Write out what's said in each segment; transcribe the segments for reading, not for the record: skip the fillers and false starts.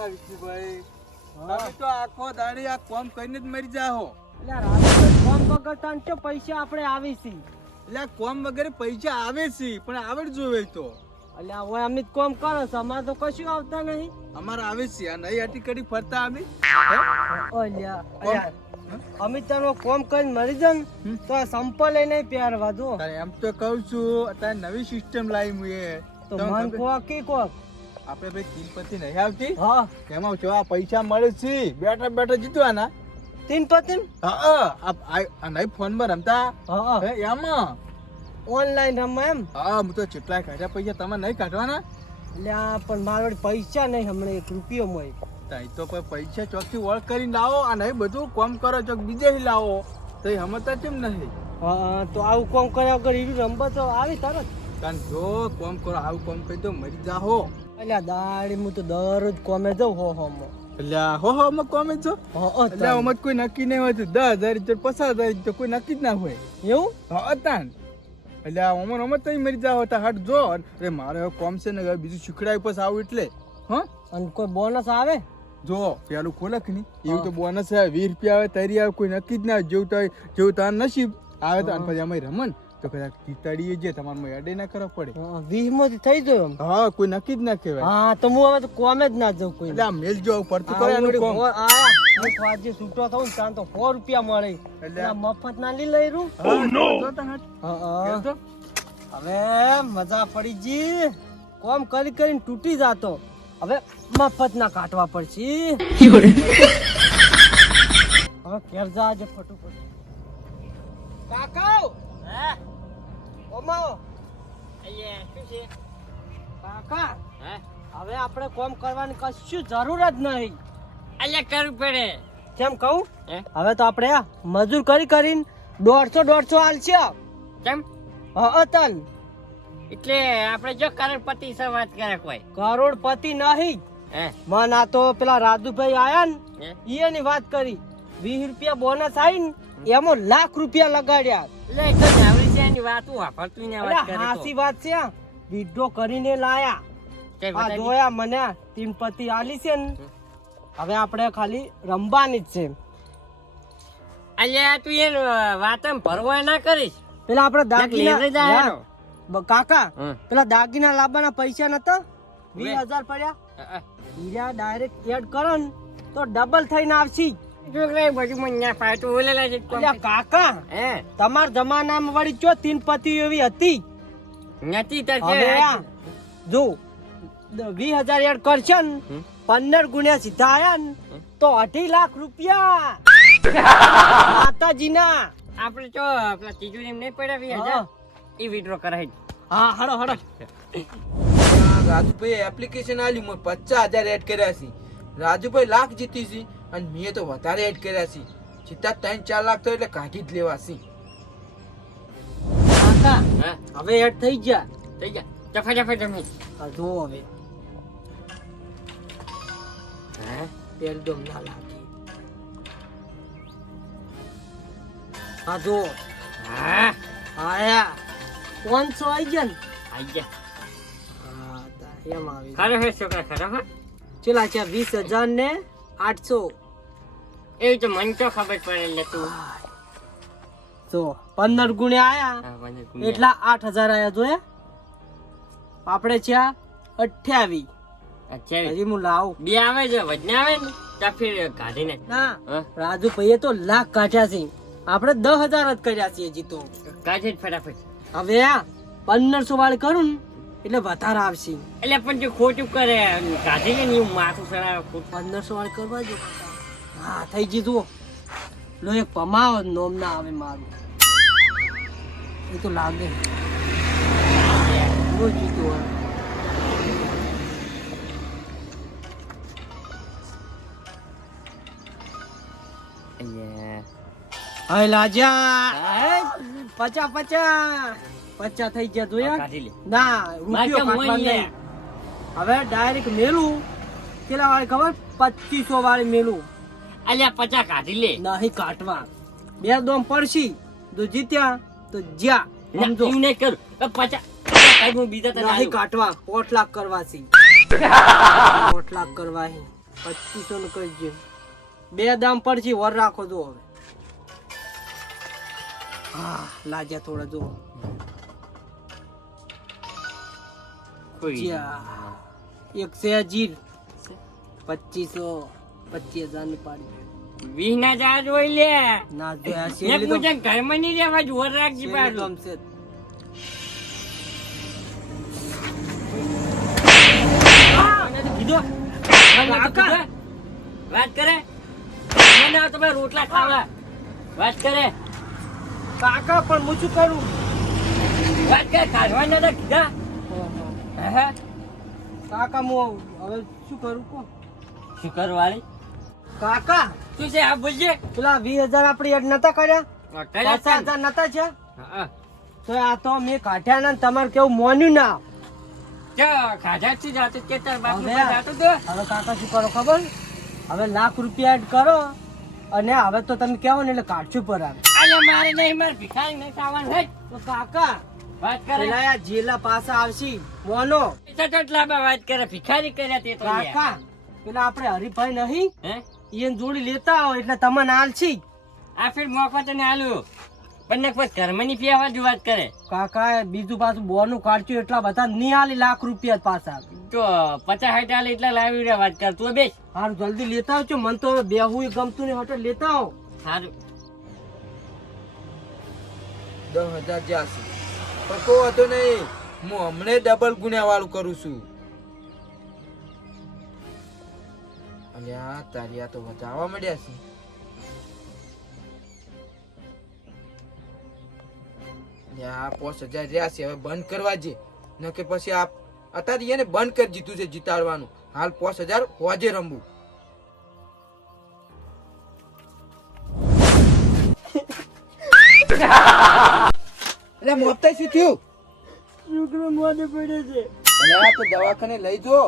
અલ્યા વિષ્ણુભાઈ, તમે તો આખો દાડી આ કોમ કરીને જ મરી જાઓ. એટલે રાજુભાઈ કોમ બગડતા ને પૈસા આપણે આવી છે. એટલે કોમ વગેરે પૈસા આવે છે પણ આવડ જોવે તો. એટલે હવે અમે કોમ કરો છો, અમારે તો કશું આવતા નહીં. અમારે આવે છે આ નહીં આટી કડી ફરતા અમે. અમે તને કોમ કરીને મરી જાય ને તો આ સંપલ લઈને પહેરવા દો. એમ તો કહું છું અત્યારે નવી સિસ્ટમ લાવી મુએ તો મન કોક કી કોક આપણે ભાઈ તીનપતિ નહીં આવતી. હા એમાં જો આ પૈસા મળે છે બેઠા બેઠા જીતવાના. તીન પતિન આ નહીં ફોન માં રમતા એમાં ઓનલાઈન રમવા એમ. હા હું તો કેટલા કાઢ્યા પૈસા તમે નહીં કાઢવાના. એટલે આ પણ મારા જોડે પૈસા નહીં, હમણાં 1 રૂપિયો મળે. તો પૈસા ચોકથી વળ કરીને લાવો અને એ બધું કોમ કરો ચોક બીજે લાવો તો એ સમજતા કેમ નહીં. હા તો આવું કોમ કર્યા વગર ઈડું રમવા તો આવી તરત. કારણ જો કોમ કરો આવું કોમ કરી તો મરી જાહો. એટલે દાડી હું તો દરરોજ કોમે જાઉં હો એટલે હો અમે કોમે છો. એટલે અમે કોઈ નક્કી નહીં હોતું 10,000 50,000 કોઈ નક્કી જ ના હોય એવું. હા તાન એટલે અમર અમર તો મરી જાવ હતા હટ જો. અરે મારે કોમ છે ને બીજું શીખડાય પછી આવું એટલે હા. અને કોઈ બોનસ આવે જો પેલું ખોલક ની એવું તો બોનસ આવે 20 રૂપિયા આવે તરી આવે કોઈ નક્કી જ ના. જેવું તાર નસીબ આવે તો પછી અમે રમન તો કદાચ તીતાડીએ જે તમારે એડે ના કરવા પડે. 20 માંથી થઈ ગયો એમ. હા કોઈ નક્કી જ ના કહેવાય. હા તો હું હવે તો કોમે જ ના જાઉં કોઈ. એટલે આ મેલ જો પડતું કરે કોમ. હું આજે છૂટો થઉં ને ત્યાં તો 100 રૂપિયા મળે. એટલે મફત ના લઈ રહ્યું. હવે મજા પડી જી. કોમ કરી કરીને તૂટી જાતો, હવે મફત ના કાટવા પડશે. હવે ઘેર જાજે ફટોફટ. કાકા હે ઓમાઓ શું છે કાકા? હવે આપણે કોમ કરવાની કશું જરૂર જ નહીં. અલ્યા કરવું પડે. કેમ કહું? હવે તો આપણે મજૂર કરીને 150 હાલશે. કેમ? તન એટલે આપણે જો કરોડપતિ સે વાત કરે કોઈ. કરોડપતિ નહીં. મન આ તો પેલા રાજુભાઈ આયા ને એની વાત કરી. 20 રૂપિયા બોનસ આવી ને એમાં લાખ રૂપિયા લગાડ્યા. એટલે એકદમ આવડી છે એની વાત વાપરતું ને વાત કરે તો. હાસી વાત છે. વિડ્રો કરીને લાયા. આ જોયા મને તીનપતિ આલી છે ને. હવે આપણે ખાલી રમવાની જ છે. અલ્યા તું એ વાત એમ ભરવા ના કરીશ. પેલા આપણે દાગીના કાકા પેલા દાગીના લાવવાના પૈસા નતા 20,000 પડ્યા. હીરા ડાયરેક્ટ એડ કરો ને તો ડબલ થઈને આવશે. કાકા તમારા જમાનામાં વળી ચો તીનપતિ એવી હતી નથી. જો 20,000 એડ કરશે ને 15 ગુણ્યા સીધા આયા ને તો 2.5 લાખ રૂપિયા માતાજીના. આપણે તો પેલા તિજોરી નહીં પડ્યા 20,000 એ વિડ્રો કરાય. હા હડો રાજુભાઈ એપ્લિકેશન આલી 50,000 એડ કર્યા છે. રાજુભાઈ લાખ જીતી છે અને મેં તો વધારે એડ કર્યા છે. સીધા 3-4 લાખ તો એટલે કાઢી જ લેવા છે. કાકા હવે એડ થઈ ગયા. ફટાફટ તમે જો હવે એકદમ ના લાગે. હા જો આયા 500 આવી ગયા ને. આઈ ગયા. હા એમ આવી ખરો હે છોકરા ખરો હે. ચલા 20,000 ને 800. એ તો મને તો ખબર પડે લે તું. જો 15 ગુણ્યા આયા એટલા 8,000 આયા. જોયા આપણે છે 28. હજી હું લાવું બે આવે છે વજને આવે ને તો ફિર કાઢીને ના. રાજુ ભાઈએ તો લાખ કાઢ્યા છે, આપણે 10,000 જ કર્યા છે હજી તો. કાઢી ફટાફટ. હવે આ 1500 વાળી કરું ને એટલે વધારે આવશે. એટલે પણ જો ખોટું કરે કાઢી લે ને એવું માથું સરાવે. 1500 વાળી કરવા જો. હા થઈ ગઈ. જુઓ લો એક પમાવ નોમ ના આવે મારું. એ તો લાગે રોજ જીતું. હાય લાજા 50 થઈ ગયા. જોયા કાઢી લે. ના રૂપિયો કાઢવા નહીં. હવે ડાયરેક્ટ મેલું કેટલા વાળી ખબર? 2500 વાળી મેલું. અલ્યા 50 કાઢી લે. નહીં કાઢવા. 2 દોમ પડશી તો જીત્યા તો જ્યા. સમજો એવું નહીં કરું. 50 બીજા તને નહીં કાઢવા. 4 લાખ કરવા છે. 4 લાખ કરવા છે. 2500 નું કરજો. બે દામ પડશે વર રાખો જો હવે. હા લાજ્યા થોડા જો. એક છે જીર 2500 25,000 ની પાડી. 20 ના જહાજ હોય લે. ના જો આ એક શેરડી તો પૂછે ઘરમાં નહીં રહેવા જ વર રાખજી શેરડી તો પાછું. આમ છે. મને તો કીધું. મને તો કીધું. વાત કરે મને આવ તમે રોટલા ખાવા વાત કરે કાકા પણ હું શું કરું? વાત કરે કાઢવા નતા કીધા. હે કાકા હું હવે શું કરું કો? શું કરવાળી કાકા શું છે આ બોલજે. પેલા 20,000 આપણે એડ નતા કર્યા? કર્યા છે ને? 50,000 નતા છે? હા તો આ તો મેં કાઢ્યા ને તમારે કેવું મોન્યું ના. ચા ખાધા થી જાતો કે તાર બાપ હવે જાતો તો હવે કાકા શું કરો ખબર? હવે ₹1,00,000 એડ કરો અને હવે તો તમે કહેવો ને એટલે કાઢશું પર આવે. અલે મારે નહીં મારે ભિખારી નહીં ખાવાનું હે. તો કાકા વાત કરે પેલા આ જેલા પાસે આવશી મોનો. ચટલાબા વાત કરે ભિખારી કર્યા તે તો યાર. કાકા પેલા આપણે હરીભાઈ નહીં હે એને જોડી લેતા આવો એટલે તમને આલશી. આ ફેર મોકો તને આલું પણ ને પછી ઘરમાં પીવા જ વાત કરે. કાકા બીજું પાછું બોનું કાઢશું એટલા બધા નહીં આલી ₹1,00,000 પાછા. તો 50-60 આલે એટલા લાવી રે વાત કર તું બેસ. હારું જલ્દી લેતા આવજો. મને તો હવે બેહું ગમતું નહીં હોટલ લેતા આવો. સારું 10,000 જ્યાંસી પણ કોઈ વાંધો નહીં, હું હમણે ડબલ ગુણ્યા વાળું કરું છું. અલ્યા તારી આ તો વધારવા મળ્યા છે. અલ્યા 5,000 રહ્યા છે હવે બંધ કરવા જે ન કે પછી આપ અત્યારે એને બંધ કરી દીધું છે જીતાડવાનું. હાલ 5,000 હોજે રમવું. એટલે મોપતા શું થયું? છોકરો મોઢે પડે છે. અલ્યા તો દવાખાને લઈ જો.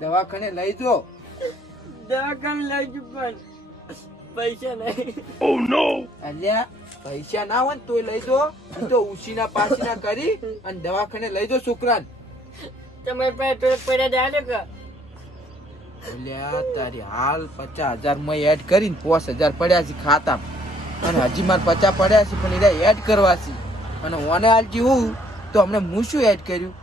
દવાખાને લઈ જો. દવાખાને લઈ જુ પણ પૈસા નહીં. અલ્યા પૈસા ના હોય ને તોય લઈ જો. અને તો ઉસીના પાસીના કરી અને દવાખાને લઈ જો છોકરાને. તમે પડ્યા જાડે કે અલ્યા તારી હાલ 50,000 માં એડ કરીને 5,000 પડ્યા છે ખાતામાં અને હજી મારે 50 પડ્યા છે પણ એડા એડ કરવા છે અને ઓને હાલજી હું તો હમણે હું શું એડ કર્યું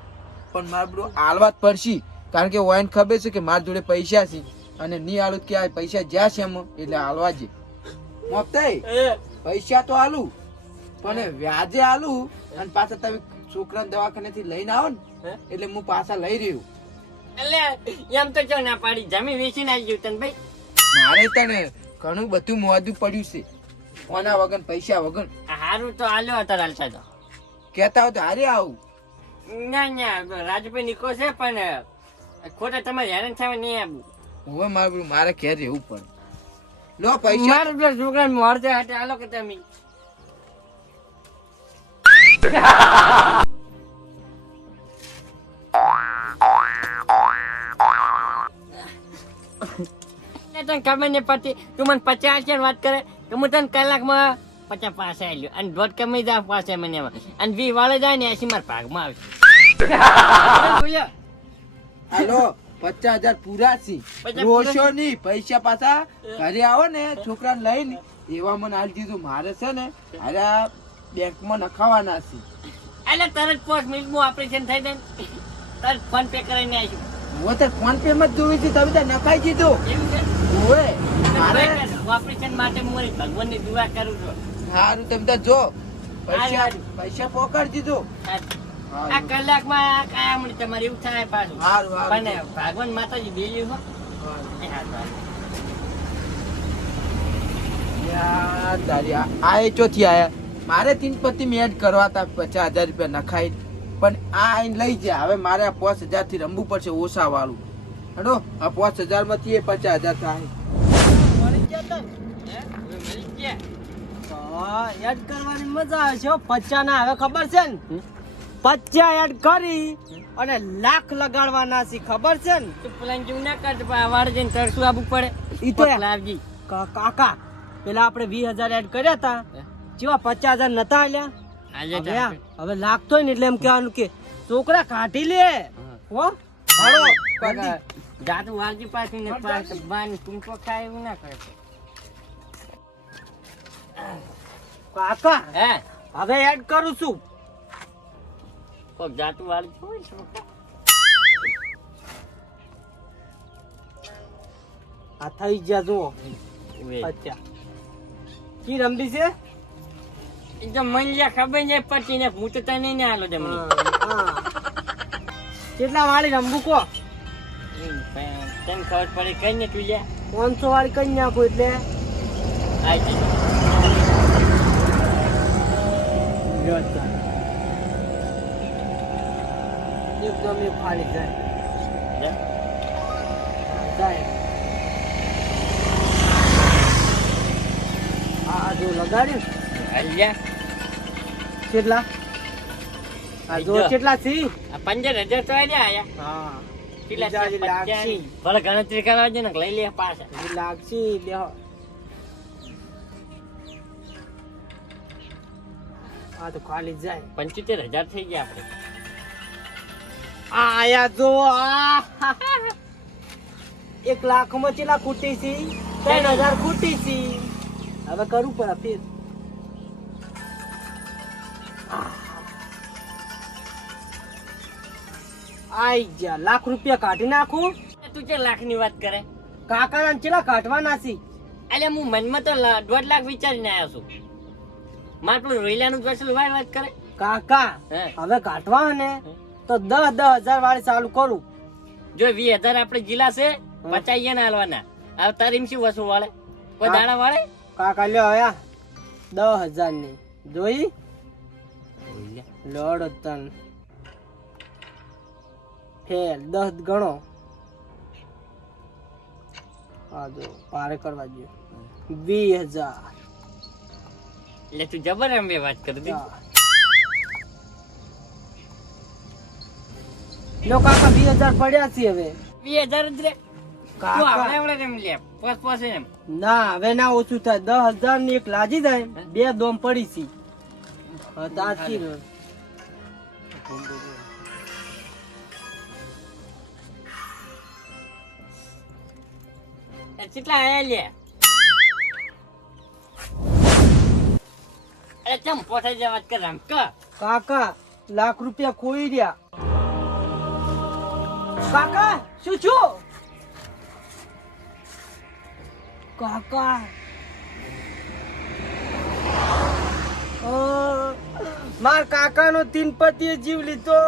પણ મારે બધું હાલવા જ પડશે કારણ કે ઓને ખબર છે કે મારી જોડે પૈસા છે અને નહીં હાલું કે આ પૈસા જ્યાં છે એમ એટલે હાલવા જ મોકતાઈ પૈસા તો હાલું પણ વ્યાજે હાલું અને પાછા તમે છોકરાને દવાખાનેથી લઈને આવો ને એટલે હું પાછા લઈ રહ્યું. એટલે એમ તો જો ના પાડી જમીન વેચીને આવી ગયું તને ભાઈ. મારે તને ઘણું બધું મોદું પડ્યું છે ઓના વગર પૈસા વગર. હારું તો આલ્યો અત્યારે હાલતા તો કેતા હોય તો હારે આવું. ના રાજુભાઈ નીકો છે પણ ખોટા તમારે હેરાન થવા નહીં આવું. હવે મારે ઘેર રહેવું પડે. લો પૈસા. મારું પેલા છોકરા મળતે હાટે હાલો કે તમે તને ખબર નહીં પડતી. તું મને 50,000 વાત કરે તો હું તને કલાકમાં 50 પાસે આવ્યો અને દોઢ કમાઈ જાય પાસે મને એમાં અને 20 વાળે જાય ને 80 મારા ભાગમાં આવશે. હાલો 50,000 પૂરા છે. રોશો નહીં પૈસા પાછા ઘરે આવો ને છોકરાને લઈને એવા મને હાલ દીધું. મારે છે ને હારા બેંકમાં નખાવાના છે. એટલે તરત 5 મિનિટમાં ઓપરેશન થઈ જાય ને તરત ફોન પે કરીને આવીશું. હું તો ફોન પે માં જ જોઈ છે તમે તો નખાઈ દીધું. એવું છે ઓય મારે ઓપરેશન માટે હું ભગવાનની દુઆ કરું છું. સારું તમે તો જો પૈસા પોકાડી દીધો. આ કલાકમાં આ કાયા મળી તમારે એવું થાય પાછું. સારું સારું. પણ ભગવાન માતાજી બેલ્યું હો. એ હારું, હારું. યાર તારી આ એ ચોથી આયા. મારે તીનપતિ મેં એડ કરવા હતા 50,000 રૂપિયા નખાઈ પણ આ આઈને લઈ જાય. હવે મારે આ 5,000 થી રમવું પડશે ઓછા વાળું. હેડો આ 5,000 માંથી એ 50,000 થાય. મળી ગયા તને? હે? હવે મળી ગયા. હા, એડ કરવાની મજા આવે છે હો. 50 ના હવે ખબર છે ને 50 એડ કરી અને લાખ લગાડવાના છે ખબર છે ને. તું પ્લાન જેવું ના કરતો પણ આ વાળે જઈને તરસું આવવું પડે. ઈ તો લાવજી. કાકા પેલા આપણે 20,000 એડ કર્યા હતા જેવા 50,000 નતા આલ્યા. આજે હવે લાગતો ને એટલે એમ કહેવાનું કે છોકરા કાઢી લે હો હાલો કાકા જાતું વાલજી પાછી ને પાછ બાન ટૂંકો ખાય એવું ના કરે કાકા હે હવે એડ કરું છું કોક જાતું વાલજી હોય શું આ થઈ ગયા જો વે અચ્છા કી રમડી છે એકદમ મન ખબર નહીં પડતી ને હું તો તને નહીં આલો જમણી હા. કેટલા વાળી રમવું કો તને ખબર પડે કઈ ને તું લે 500 વાળી કઈ નાખો એટલે આઈ જી એકદમ એ ફાડી જાય લે. જાય આ જો લગાડ્યું અલ્યા કેટલા આ જો બીજો. કેટલા છે આ 15,000 તો આયા હા કેટલા બીજા છે? જે લાગશે. 50. ભલે ગણતરી કરવા દે ને લઈ લે પાછા હજી લાગશે બેહો આ તો ખાલી જાય 75,000 થઈ ગયા આપણે આયા જો આ 1 લાખ માં કેટલા ખૂટી છે 3,000 ખૂટી છે હવે કરું પડે ફેર આઈ જા લાખ રૂપિયા કાઢી નાખું તું કે લાખ ની વાત કરે કાકા ચેલા કાઢવાના છે અલ્યા હું મનમાં તો 1.5 લાખ વિચારીને આવ્યો છું મારે પેલું રોયલાનું પેલું વાત કરે કાકા હે. હવે કાઢવા ને તો 10,000 વાળી ચાલુ કરું જો 20,000 આપણે જીલા છે 50 ના હાલવાના હવે તારી શું વસુ વાળે કોઈ દાડા વાળે કાકા લ્યો આયા 10,000 ની જોઈ લોડ તન ફેર 10 ગણો આ જો પારે કરવા દો 20,000 એટલે તું જબર એમ બે વાત કરી દીધી લો કાકા 20,000 પડ્યા છે હવે 20,000 જ રે તું કાકા આવડે આવડે એમ લે પોસ એમ ના હવે ના ઓછું થાય 10,000 ની એક લાજી જાય 2 દોમ પડી છે હા તાચી રો કેટલા આયા લે અરે ચમ પોઠે જે વાત કર આમ ક કાકા લાખ રૂપિયા ખોઈ રહ્યા કાકા શું છું કાકા માર કાકા નો 3 પતિએ જીવ લીધો